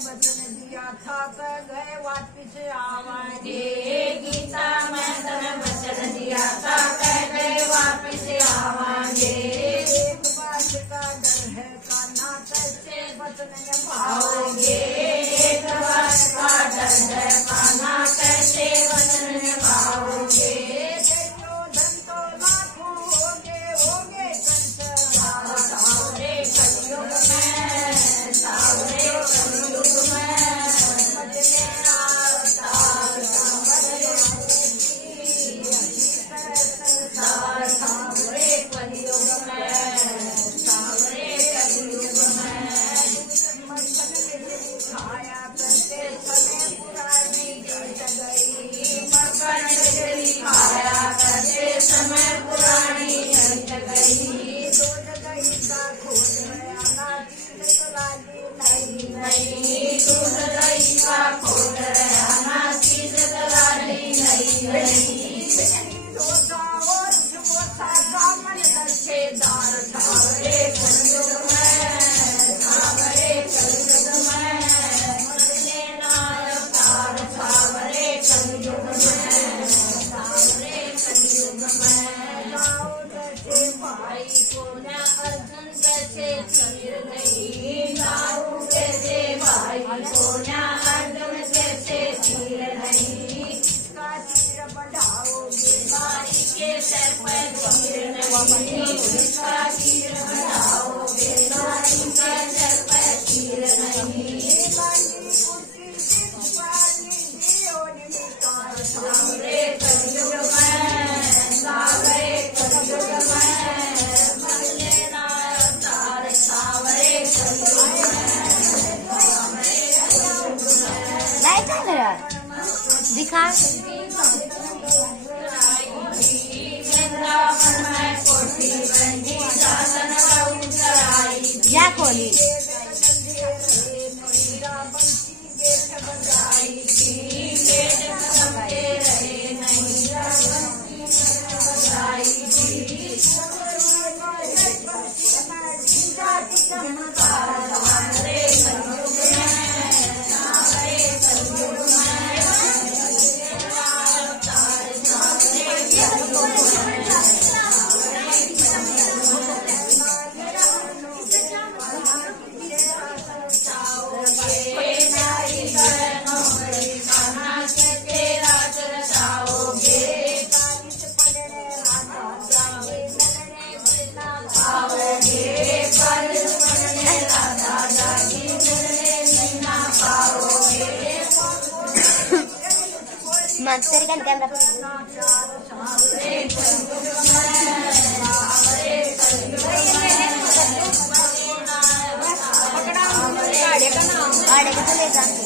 वचन दिया था कर गए वापिस आवांगे। गीता में तने वचन दिया था कह गए वापिस आवांगे। एक बात का डर है कान्हा कैसे वचन निभाओगे। एक बात का डर है कान्हा कैसे वचन निभाओगे। धन तो लाखों होगे होगे सावरे कलयुग में, सावरे कलयुग में सावरे कलयुग में, सावरे कलयुग में खाया करते समय पुरानी गीत गई। मक्खन बिजली खाया करते समय पुरानी गीत गई। दूध दही का खोज है अनाजी लाली नहीं नहीं दूध दही का खोज रहना चीज दलाली नहीं नहीं। रोजा और समोसा दामन लच्छेदार सावरे कलयुग में, सावरे कलयुग में मरने ना अवतार। सावरे कलयुग में, सावरे कलयुग में दाऊद से भाई को न अर्जुन जैसे तीर नहीं। दाऊ जैसे भाई को न अर्जुन जैसे तीर नहीं। का तीर बढ़ाओगे बारी के सर पर तीर नहीं। इसका तीर बढ़ाओगे बारी के सर पर तीर नहीं। सावरे कलयुग में, सावरे कलयुग में मरने ना अवतार। सावरे कलयुग में, सावरे कलयुग में लाइट है मेरा दिखा। वृंदावन में कोठी बनी शासन उतराई। या खोली मास्टर का कैमरा आड़े का तो ले जाते